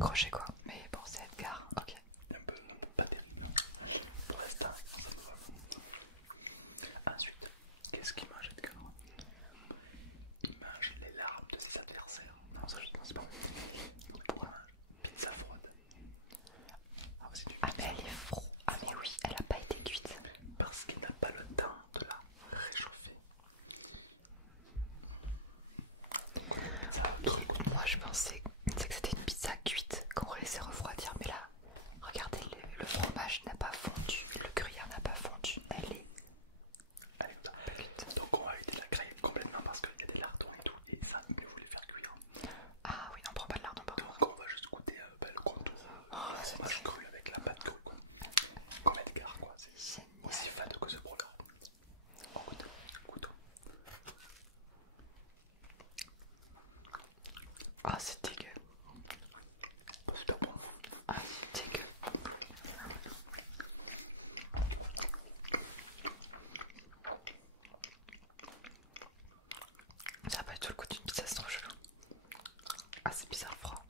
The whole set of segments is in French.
accroché quoi. Mais bon, c'est Edgar, ok. Un peu pas terrible. Pour l'instant, ensuite, qu'est-ce qu'il mange Edgar? Il mange les larmes de ses adversaires. Non, ça je pense pas. Pourquoi mange pizza froide? Ah mais elle est froide. Ah mais oui, elle a pas été cuite. Parce qu'il n'a pas le temps de la réchauffer. Ok, moi je pensais que c'était une pizza cuite qu'on laissait refroidir, mais là, regardez, le fromage n'a pas fondu, le gruyère n'a pas fondu, elle est Allez, cuite. donc on va éviter de la graille complètement parce qu'il y a des lardons et tout, et ça, il voulait faire cuire. Ah oui, non, prends pas de lardon par Donc contre. on va juste goûter le contour, Oh, le fromage cru avec la pâte crue, quoi. Comme Edgar, quoi. C'est aussi fade que ce programme. On goûte, goûtons. Ah, c'est dégueu. Pas super bon. Ah, c'est dégueu. Ça n'a pas du tout le goût d'une pizza, c'est trop chelou. Ah, c'est bizarre froid.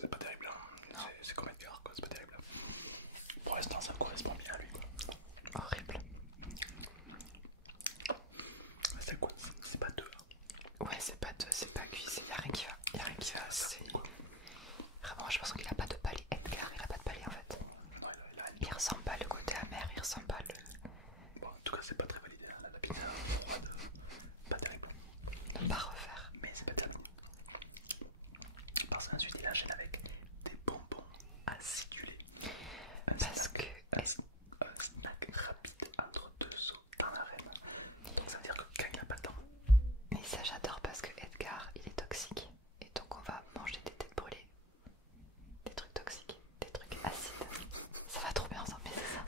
C'est pas terrible, hein. C'est comme Edgar, quoi. C'est pas terrible. Pour l'instant, ça correspond bien à lui, quoi. Horrible. C'est quoi? C'est pas deux, hein. Ouais, c'est pas cuit, y'a rien qui va. Y'a rien qui va, c'est... Vraiment, j'ai l'impression qu'il a pas de palais. Edgar, il a pas de palais en fait. Non, Il ressemble pas le côté amer, il ressemble pas le... Bon, en tout cas, c'est pas très validé, hein. La pizza froide, pas terrible. Ne pas refaire. Mais c'est pas terrible. Parce qu'ensuite, il enchaîne avec des bonbons acidulés. Parce que... Un snack rapide entre deux sauts dans l'arène. Donc ça veut dire que quand il n'a pas le temps. Mais ça j'adore parce que Edgar, il est toxique. Et donc on va manger des têtes brûlées. Des trucs toxiques, des trucs acides. Ça va trop bien ensemble, mais c'est ça.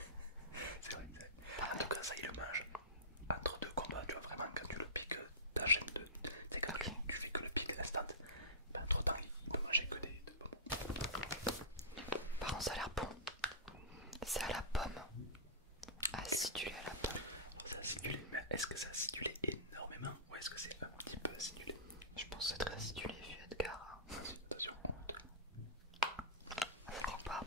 C'est vrai. En tout cas, ça, il le mange entre deux combats. Tu vois, vraiment, quand tu le piques, t'enchaînes de. Tu sais, quand tu fais que le pique instant, ben, entre temps, il peut manger que des bonbons. Par contre ça a l'air bon. C'est à la pomme. Acidulé à la pomme. C'est acidulé, mais est-ce que c'est acidulé énormément ou est-ce que c'est un petit peu acidulé? Je pense que c'est très acidulé vu Edgar. Attention. Je crois pas.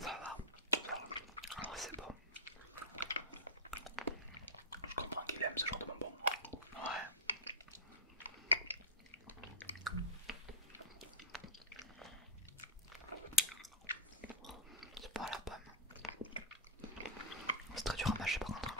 Ça va. Oh, c'est bon. Je comprends qu'il aime ce genre de bonbons. Ouais. C'est pas à la pomme. C'est très dur à mâcher par contre.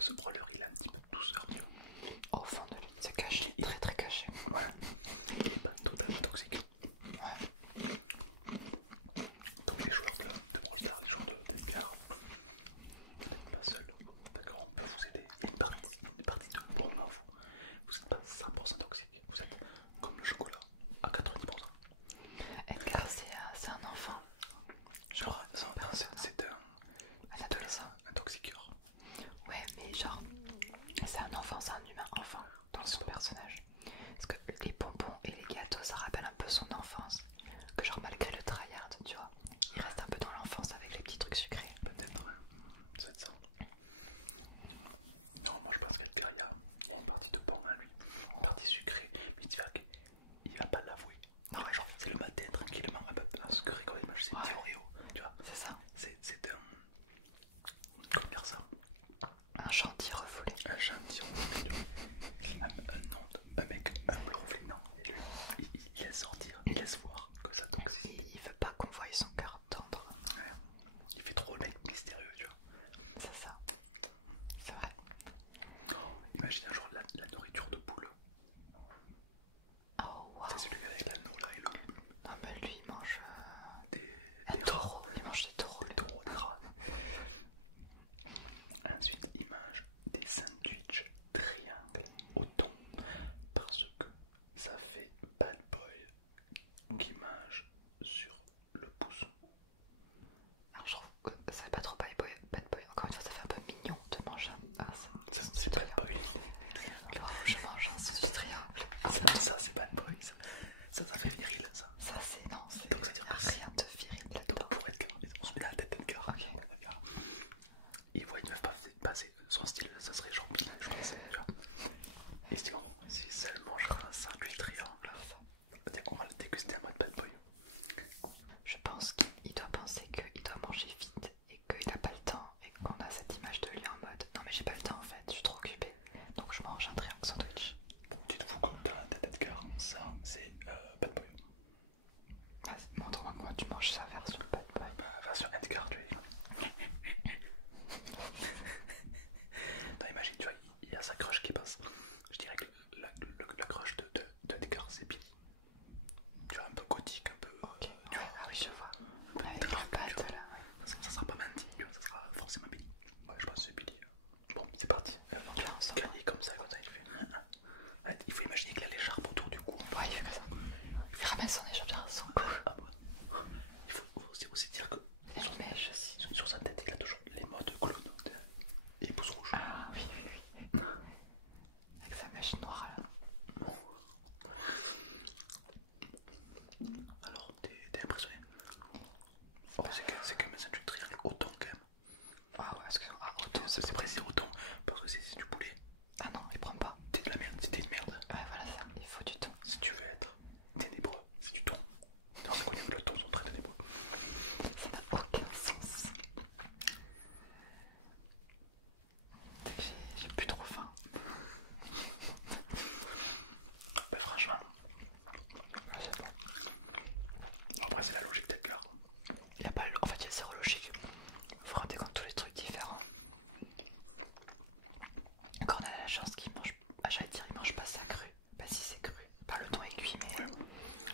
ce brawler il a un petit peu de douceur, tu vois. Au fond de lui, c'est caché, très très caché. Ouais. Il est pas totalement toxique. Ouais. Donc les joueurs de Brawl Stars, les joueurs d'Edgar, vous n'êtes pas seul, d'accord, on peut vous aider. Il y a une partie de bon dans vous. Vous n'êtes pas 100% toxique, vous êtes comme le chocolat à 90%. Edgar, c'est un enfant. Genre, c'est Un adolescent. un toxiqueur. Ouais, mais genre, c'est un enfant, c'est un humain enfant dans son personnage. Parce que les bonbons et les gâteaux, ça rappelle un peu son enfance. Que genre, malgré le tryhard, tu vois, il reste un peu dans l'enfance avec les petits trucs sucrés. Peut-être, ouais. Ça va être ça. Non, moi je pense qu'Edgar, il y a une partie de bon à lui, une partie sucrée, mais tu vois qu'il va pas l'avouer. Non, genre, c'est le matin, tranquillement, un sucré quand même, c'est des Oreo, tu vois. C'est ça. C'est un. Comment dire ça? Un chantier refoulé. Un gentil refoulé. Un mec humble refoulé. Non, il laisse sortir, il laisse voir que ça toxique. Il veut pas qu'on voie son cœur tendre. Ouais. Il fait trop le mec mystérieux, tu vois. C'est ça. C'est vrai. Imagine un jour la nourriture de poule. Oh waouh. C'est celui avec l'anneau là et le. Non, mais lui, il mange un Des taureau. Il mange des taureaux. des taureaux, des rats. Ensuite, il mange des sandwichs triangles au thon parce que ça fait bad boy qui mange sur le pouce. Alors, je trouve que ça fait pas trop bad boy. Bad boy. Encore une fois, ça fait un peu mignon de manger un C'est bad boy. Alors, je mange un sandwich triangle. Ça c'est bad boy. Ça fait viril ça. Ça, c'est non, c'est Donc, ça veut dire y a rien de viril là-dedans. Pour être on se met dans la tête d'Edgar. Ok. Il voit une meuf passer, son style, ça serait genre Billy, je pense. Tu vois. Et il se dit, bon, si elle mangera un sandwich triangle, on va le déguster en mode bad boy. Je pense qu'il doit penser qu'il doit manger vite et qu'il a pas le temps et qu'on a cette image de lui en mode non, mais j'ai pas le temps en fait, je suis trop occupée. Donc, je mange un triangle sandwich. Dites-vous que dans la tête d'Edgar, ça c'est bad boy. Montre-moi comment tu manges sa version bad boy. Version Edgar, tu vois. Non, imagine, tu vois, il y a sa crush qui passe. Je dirais que la crush de Edgar, c'est Billy. Tu vois, un peu gothique, un peu. Ok, ouais, ah oui, je vois. Avec dark, la tu pâte vois. là, ouais. Ça sera pas Mandy, tu vois, ça sera forcément Billy. Ouais, je pense que c'est Billy. Bon, c'est parti. Bien ensemble. Gagné comme ça, il fait. Ouais, il faut imaginer qu'il a l'écharpe autour du cou. Ouais, il fait comme ça. Il ramène son écharpe derrière son cou. Ah ouais. Il faut aussi dire que Et une mèche aussi. sur sa tête, il a toujours les modes clown et les pouces rouges. Ah oui, oui, oui. Avec sa mèche noire là. Alors, t'es impressionné? Oh, c'est quand même un sandwich triangle au thon quand même. Ah ouais, excuse-moi. Ah, autant c'est C'est précisé au thon parce que c'est du poulet. Ah non, il prend pas. T'es de la merde, t'es une merde. Ouais, voilà ça. Il faut du temps. Si tu veux être ténébreux, c'est du thon. Dans ce qu'on aime le thon sont très ténébreux. Ça n'a aucun sens. J'ai plus trop faim. Bah franchement, Ah, c'est bon. après c'est la logique d'Edgar. Il y a pas en fait, il y a zéro logique. Vous vous rendez compte tous les trucs différents. Quand on a la chance qu'il mange. Ah, j'allais dire, il mange pas ça cru. Bah, si c'est cru. Pas le thon est cuit, mais Ouais.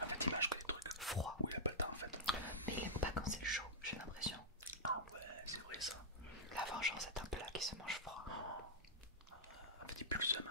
En fait, il mange que des trucs froid. où il a pas le temps en fait. Mais il aime pas quand c'est chaud, j'ai l'impression. Ah ouais, c'est vrai ça. La vengeance est un plat qui se mange froid. En fait, il pue le seum.